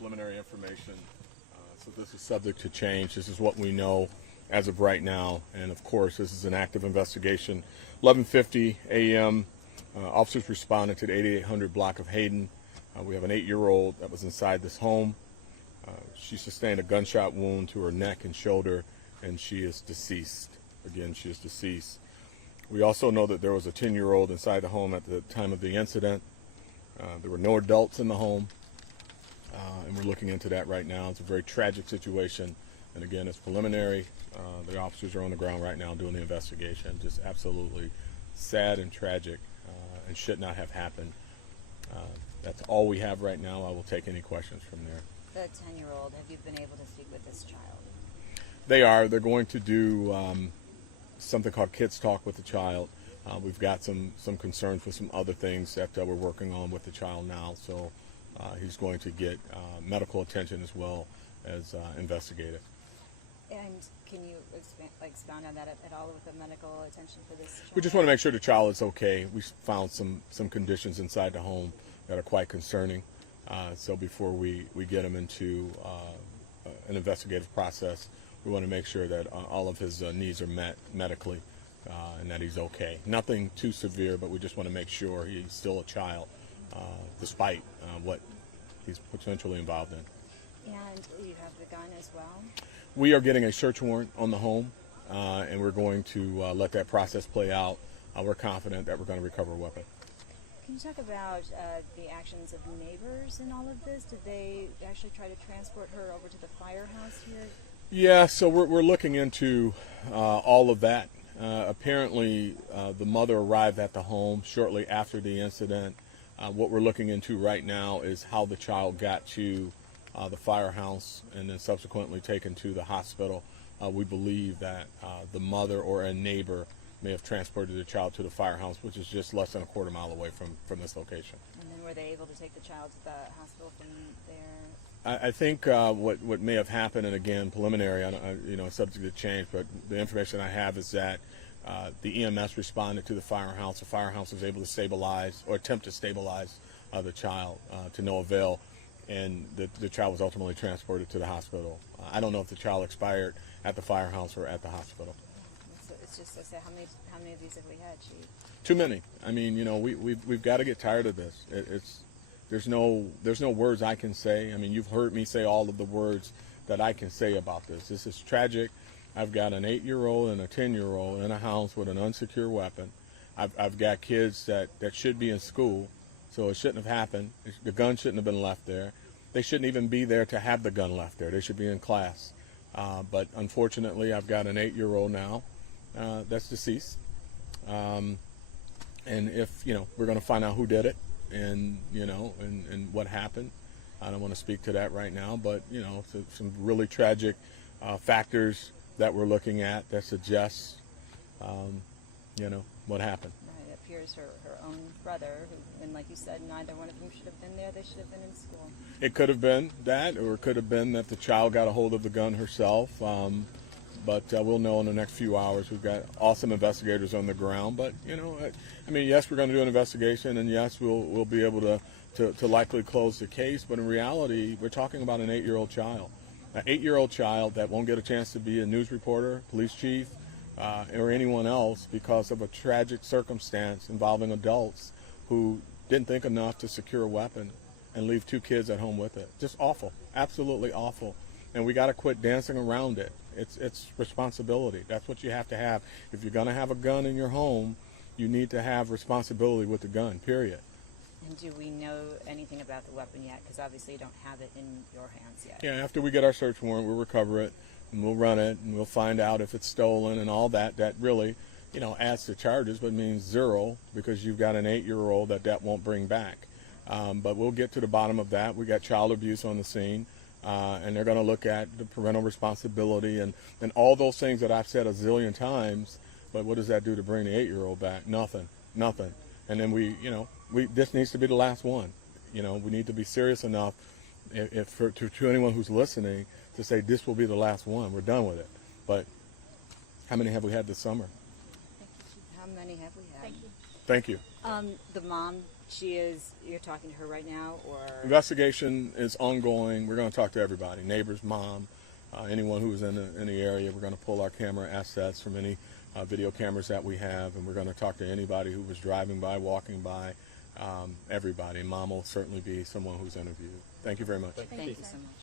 preliminary information. So this is subject to change. This is what we know as of right now. And of course, this is an active investigation. 11:50 a.m. Officers responded to the 8800 block of Hayden. We have an 8-year-old that was inside this home. She sustained a gunshot wound to her neck and shoulder, and she is deceased. Again, she is deceased. We also know that there was a 10-year-old inside the home at the time of the incident. There were no adults in the home, and we're looking into that right now. It's a very tragic situation, and again, it's preliminary. The officers are on the ground right now doing the investigation. Just absolutely sad and tragic, and should not have happened. That's all we have right now. I will take any questions from there. The 10-year-old, have you been able to speak with this child? They are. They're going to do something called Kids Talk with the child. We've got some concerns with some other things that we're working on with the child now. So he's going to get medical attention as well as investigative. And can you expound on that at all with the medical attention for this child? We just want to make sure the child is okay. We found some conditions inside the home that are quite concerning. So before we get him into an investigative process, we want to make sure that all of his needs are met medically and that he's okay. Nothing too severe, but we just want to make sure he's still a child despite what he's potentially involved in. And you have the gun as well? We are getting a search warrant on the home, and we're going to let that process play out. We're confident that we're going to recover a weapon. Can you talk about the actions of neighbors in all of this? Did they actually try to transport her over to the firehouse here? Yeah, so we're looking into all of that. Apparently, the mother arrived at the home shortly after the incident. What we're looking into right now is how the child got to the firehouse and then subsequently taken to the hospital. We believe that the mother or a neighbor may have transported the child to the firehouse, which is just less than a quarter mile away from this location. And then were they able to take the child to the hospital from there? I think what may have happened, and again, preliminary, subject to change, but the information I have is that the EMS responded to the firehouse. The firehouse was able to stabilize or attempt to stabilize the child to no avail, and the child was ultimately transported to the hospital. I don't know if the child expired at the firehouse or at the hospital. So it's just to say, how many of these have we had, Chief? Too many. I mean, we've got to get tired of this. There's no words I can say. I mean, you've heard me say all of the words that I can say about this. This is tragic. I've got an 8-year-old and a 10-year-old in a house with an unsecured weapon. I've got kids that should be in school, so it shouldn't have happened. The gun shouldn't have been left there. They shouldn't even be there to have the gun left there. They should be in class. But unfortunately, I've got an 8-year-old now that's deceased. And if, we're going to find out who did it and what happened. I don't want to speak to that right now, but, some really tragic factors that we're looking at that suggests, what happened. Right, it appears her own brother, and like you said, neither one of them should have been there. They should have been in school. It could have been that, or it could have been that the child got a hold of the gun herself. But we'll know in the next few hours. We've got awesome investigators on the ground. But, yes, we're going to do an investigation, and yes, we'll be able to likely close the case. But in reality, we're talking about an 8-year-old child. An 8-year-old child that won't get a chance to be a news reporter, police chief, or anyone else because of a tragic circumstance involving adults who didn't think enough to secure a weapon and leave 2 kids at home with it. Just awful, absolutely awful. And we got to quit dancing around it. It's responsibility. That's what you have to have. If you're going to have a gun in your home, you need to have responsibility with the gun, period. And do we know anything about the weapon yet? Because obviously you don't have it in your hands yet. Yeah, after we get our search warrant, we'll recover it, and we'll run it, and we'll find out if it's stolen and all that. That really, adds to charges, but means zero because you've got an 8-year-old that won't bring back. But we'll get to the bottom of that. We got child abuse on the scene. And they're going to look at the parental responsibility and all those things that I've said a zillion times. But what does that do to bring the 8-year-old back? Nothing. And then this needs to be the last one. We need to be serious enough to anyone who's listening to say this will be the last one. We're done with it. But how many have we had this summer? How many have we had? Thank you. The mom you're talking to her right now, or? Investigation is ongoing. We're going to talk to everybody, neighbors, mom, anyone who's in the area. We're going to pull our camera assets from any video cameras that we have, and we're going to talk to anybody who was driving by, walking by, everybody. Mom will certainly be someone who's interviewed. Thank you very much. Thank you so much.